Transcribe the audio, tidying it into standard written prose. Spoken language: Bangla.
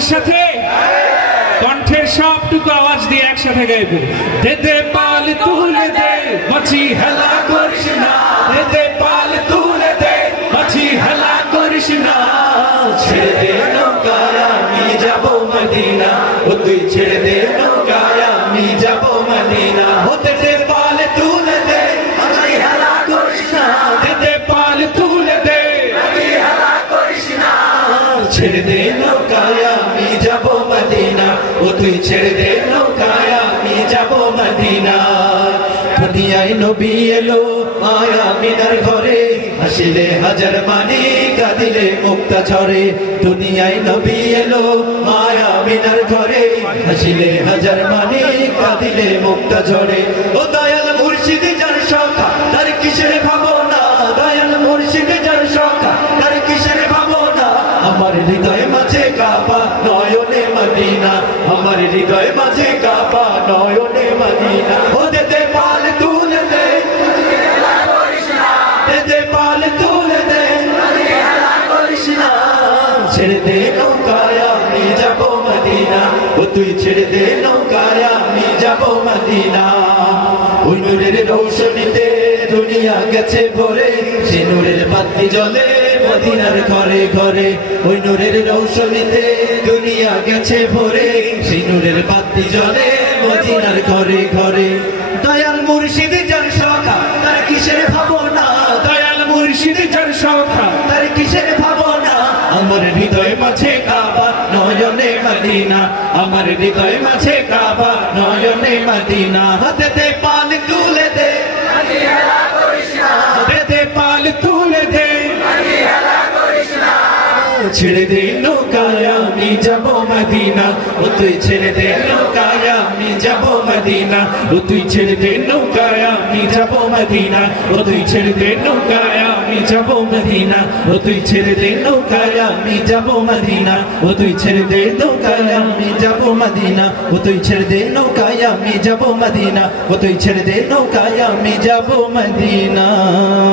আমাদের সাথে কণ্ঠের সবটুকু আওয়াজ দিয়ে একসাথে গাইব। দে দে পাল তুলে দে মাছি হেলা করিস না, দে দে পাল তুলে দে মাছি হেলা করিস না। ছেড়ে দে নৌকায় আমি যাব মদিনা, ও তুই ছেড়ে দে নৌকায় আমি যাব মদিনা। হতে দে পাল তুলে দে মাছি হেলা করিস না, দে দে পাল তুলে দে মাছি হেলা করিস না। ছেড়ে দে নৌকায় আমি যাব মদিনা, ও তুই ছেড়ে দে নৌকায় আমি যাব মদিনা। দুনিয়ায় নবী এলো মায়া মিনার ঘরে, হাসিলে হাজার মানি কাঁদিলে মুক্তা ঝরে। দুনিয়ায় নবী এলো মায়া মিনার ঘরে, হাসিলে হাজার মানি কাঁদিলে মুক্তা ঝরে। ও দয়াল মুর্শিদ যার সখা তার কিসের ভাবনা, দয়াল মুর্শিদ যার সখা তার কিসের ভাবনা। আমার হৃদয় মাঝে কাবা নয়নে মদিনা, আমার হৃদয় মাঝে কাবা নয়নে মদিনা। ও দে দে পাল তুলে দে, দে দে পাল তুলে দে, ছেড়ে দে নৌকায় আমি যাব মদিনা, ও তুই ছেড়ে দে নৌকায় আমি যাব মদিনা। ওই নূরের রৌশনীতে দুনিয়া গেছে ভরে, সে নূরের বাতি জ্বলে মদিনার ঘরে ঘরে। ওই নূরের রৌশনীতে দুনিয়া গেছে ভরে, সেই নূরের বাতি জ্বলে মদিনার ঘরে ঘরে। দয়াল মুর্শিদ যার সখা তার কিসের ভাবনা, দয়াল মুর্শিদ যার সখা তার কিসের ভাবনা। আমার হৃদয় মাঝে কাবা নয়নে মদিনা, আমার হৃদয় মাঝে কাবা নয়নে মদিনা। হাতে দে পাল তুলে দে, দে দে পাল তুলে দে ছেড়ে দে নৌকায় আমি যাব মদিনা, ও তুই ছেড়ে দে নৌকায় আমি যাব মদিনা। ও তুই ছেড়ে দে নৌকায় আমি যাব মদিনা, ও তুই ছেড়ে দে নৌকায় আমি যাব মদিনা, ও তুই ছেড়ে দে নৌকায় আমি যাব মদিনা, ও তুই ছেড়ে দে নৌকায় আমি যাব মদিনা, ও তুই ছেড়ে দে নৌকায় আমি যাব মদিনা, ও তুই ছেড়ে দে নৌকায় আমি যাব মদিনা।